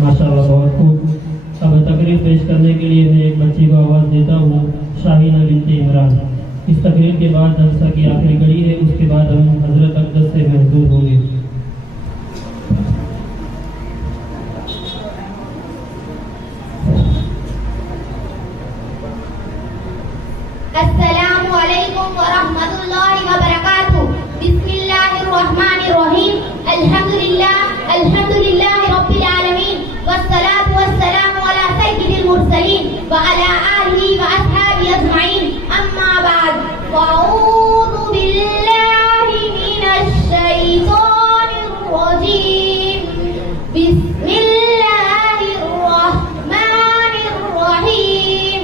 माशाअल्लाह, बहुत खूब। अब तकरीर पेश करने के लिए मैं एक बच्ची को आवाज़ देता हूँ, शाहीना बिनते इमरान। इस तकरीर के बाद जलसा की आखिरी कड़ी है, उसके बाद हम हजरत अक़दस से महजूर होंगे। अस्सलामु अलैकुम व रहमतुल्लाहि व बरकातुहू। बिस्मिल्लाहिर रहमानिर रहीम। अल्हम्दुलिल्लाहि रब्बिल आलमीन वस्सलातु वस्सलामु अला सय्यिदिल मुरसलीन व अला आलिहि व अस्हाबिहि अजमईन। अम्मा बाद, अऊज़ु बिल्लाहि मिनश शैतानिर रजीम। बिस्मिल्लाहिर रहमानिर रहीम।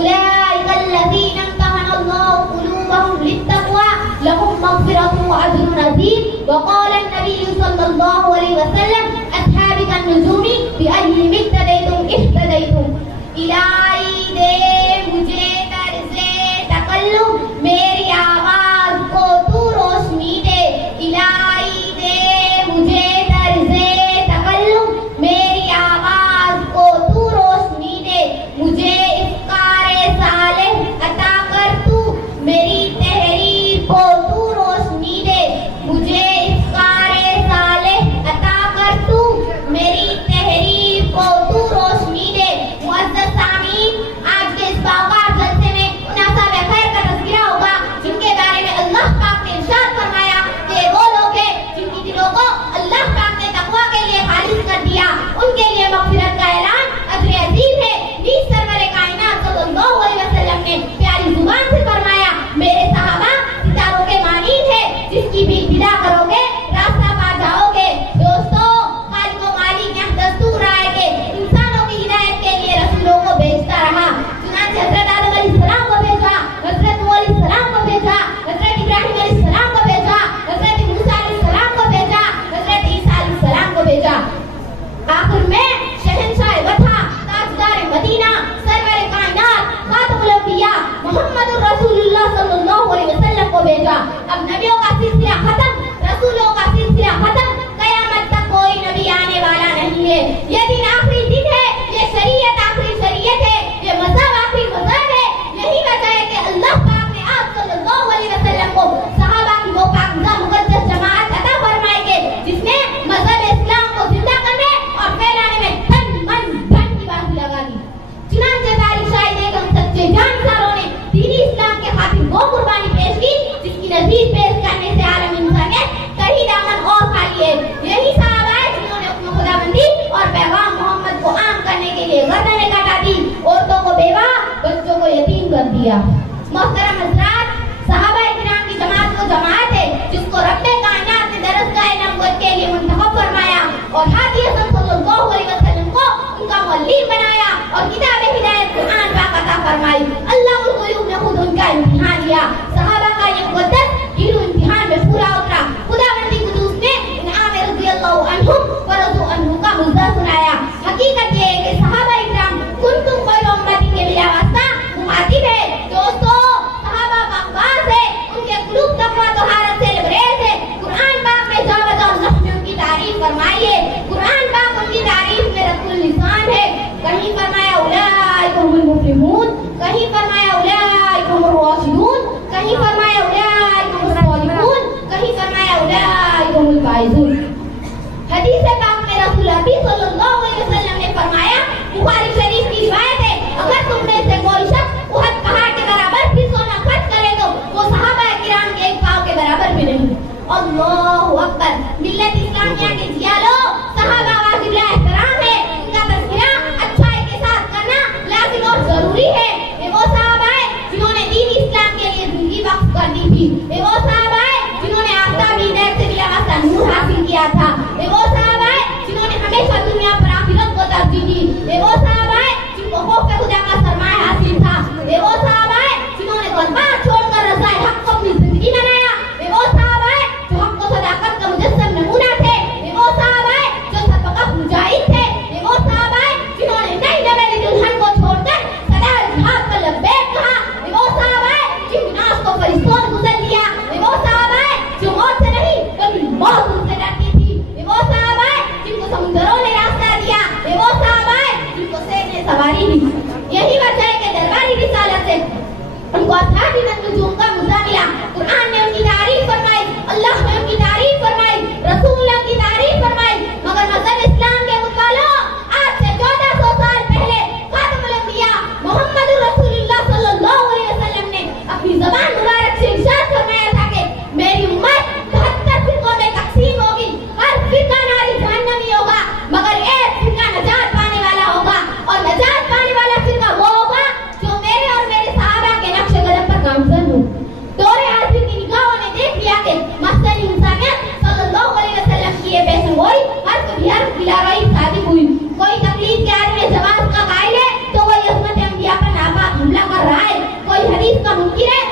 उलाइकल्लज़ीना इम्तहनल्लाहु क़ुलूबहुम लित्तक़वा लहुम मग़फ़िरतुन व अज्रुन अज़ीम। वक़ाल अन्नबी सल्लल्लाहु अलैहि वसल्लम अस्हाबी कन्नुजूमी बिअय्यिहिम इक़्तदैतुम इह्तदैतुम। इलाही दे मुझे तर्ज़े तकल्लुम, मेरी आवाज़ को तू रोशनी दे। इलाही दे मुझे तर्ज़े तकल्लुम, मेरी आवाज़ को तू रोशनी दे। मुझे इफ़्कारे सालेह अता कर तू, मेरी तहरीर को तू रोशनी दे। मुझे इफ़्कारे सालेह अता कर तू, मेरी तहरीर को तू रोशनी दे। मुअज़्ज़ज़ सामीन, आज के इस बावकार जलसे में उन असाब खैर का तज़किरा होगा जिनके बारे में अल्लाह पाक ने इरशाद फरमाया कि वो लोग हैं जिनकी दिलों को अल्लाह पाक ने तक़वा के लिए खालिस कर दिया। उनके लिए मग़फ़िरत का ऐलान अज्र अज़ीम है। बीस सरवरे कायनात सल्लल्लाहु अलैहि वसल्लम ने प्यारी जुबान से फरमाया, मेरे सहाबा सितारों के मानीन है, जिसकी भी इब्तिदा करोगे रास्ता पा जाओगे। दोस्तों, खालिक व मालिक यहाँ दस्तूर आए कि इंसानों की हिदायत के लिए रसूलों को भेजता रहा। चुनांचे हज़रत आदम अलैहिस्सलाम को भेजा, हज़रत नूह अलैहिस्सलाम को भेजा, हज़रत इब्राहीम अलैहिस्सलाम को भेजा, हज़रत मूसा अलैहिस्सलाम को भेजा, हज़रत ईसा अलैहिस्सलाम को भेजा। आखिर में शहंशाह वफा, ताजदार मदीना, सरवर कायनात, खातमुल अंबिया मोहम्मदुर रसूलुल्लाह सल्लल्लाहु अलैहि वसल्लम को भेजा। अब नबियों का सिलसिला खत्म, रसूलों का सिलसिला खत्म, कयामत तक कोई नबी आने वाला नहीं है। ये दिन आखिरी दिन है, ये शरीयत आखिरी शरीयत है, ये मज़हब आखिरी मज़हब है। यही वजह है कि अल्लाह पाक ने आप सल्लल्लाहु अलैहि वसल्लम को सहाबा की वो पाकीज़ा मुक़द्दस जमात अता फरमाई है जिसने मज़हब इस्लाम को जिंदा करने और फैलाने में तन मन धन की बाजी लगा दी। चुनांचे तारीख शाहिद है कि हम सच्चे जानसारों ने दीनी इस्लाम के खातिर वो कुर्बानी पेश की जिसकी नज़ीर पेश करने से आलम इंसानियत कहीं दामन और खाली है। यही सहाबा है जिन्होंने अपनी खुदाबंदी और पैगाम मोहम्मद को आम करने के लिए गर्दनें कटा दी, औरतों को बेवा, बच्चों को यतीम कर दिया। मोहतरम हज़रात, सहाबा इकराम की जमात वो जमात है जिसको रब्बे कायनात ने दरजगाह नबुव्वत के लिए मुंतखब फरमाया और हादी हसन सल्लल्लाहु अलैहि वसल्लम को उनका मुअल्लिम बनाया और किताब हिदायत कुरान पाक अता फरमाई। अल्लाहुल ग़यूब ने खुद उनका इम्तिहान लिया। सहाबा का ये मुक़द्दस गिरू इम्तिहान में पूरा उतरा। खुदावंदी कुदूस ने इनाम रज़ियल्लाहु अन्हुम व रज़ू अन्हु का मुज़्ज़ा सुनाया। हकीकत ये है कि सहाबा इकराम कुंतुम खैर उम्मतिन के बिला वास्ता मुखातिब है। दोस्तों, वासादिन नुजूम का मुजामिला। कुरान ने उनकी तारीफ फरमाई, अल्लाह ने उनकी तारीफ फरमाई, रसूल ने उनकी तारीफ फरमाई। मगर मजहब इस्लाम के मुताबिक आज से 1400 साल पहले खातमुल अंबिया मोहम्मद रसूलुल्लाह सल्लल्लाहु अलैहि वसल्लम ने अपनी ज़बान मुबारक से इरशाद फरमाया था कि मेरी उम्मत 72 फिरकों में तकसीम होगी, हर फिरका नारी जहन्नमी होगा, मगर एक फिरका नजात पाने वाला होगा, और नजात पाने वाला फिरका वो होगा जो मेरे और मेरे सहाबा के नक्शे कदम पर गामज़न हो। दौरे आखिर की निगाहों ने देख लिया कि मस्तर इंसानियत सल्लल्लाहु अलैहि वसल्लम की ये पेशन गोई हर बिलाराई सादिक हुई। कोई तकलीफ के आदमी जवाब का कायल है तो कोई अज़मत अंबिया पर नापाक हमला कर रहा है, कोई हदीस का मुनकिर है